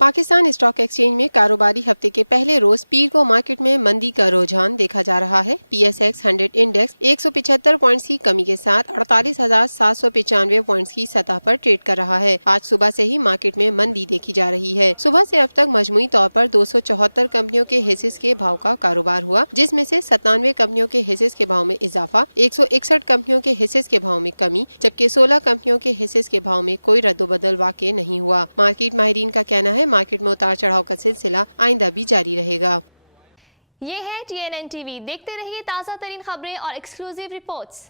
Pakistan stock exchange में कारोबारी हफ्ते के पहले रोज पीर को मार्केट में मंदी का रुझान देखा जा रहा है। PSX 100 इंडेक्स 175 पॉइंट्स की कमी के साथ 48,795 पॉइंट्स की सतह पर ट्रेड कर रहा है। आज सुबह से ही मार्केट में मंदी देखी जा रही है। सुबह से अब तक मजमुई तौर पर 274 कंपनियों के हिस्सेस के भाव का कारोबार हुआ, जिसमें से 97 कंपनियों के हिस्सेस के भाव में इजाफा, 161 कंपनियों के हिस्सेस के भाव में कमी, जबकि 16 कंपनियों के हिस्सेस के भाव में कोई रद्दोबदल वाक़ई नहीं हुआ। मार्केट माहिरीन का कहना है मार्केट में उतार चढ़ाव का सिलसिला आइंदा भी जारी रहेगा। ये है TNN TV। देखते रहिए ताज़ा तरीन खबरें और एक्सक्लूसिव रिपोर्ट्स।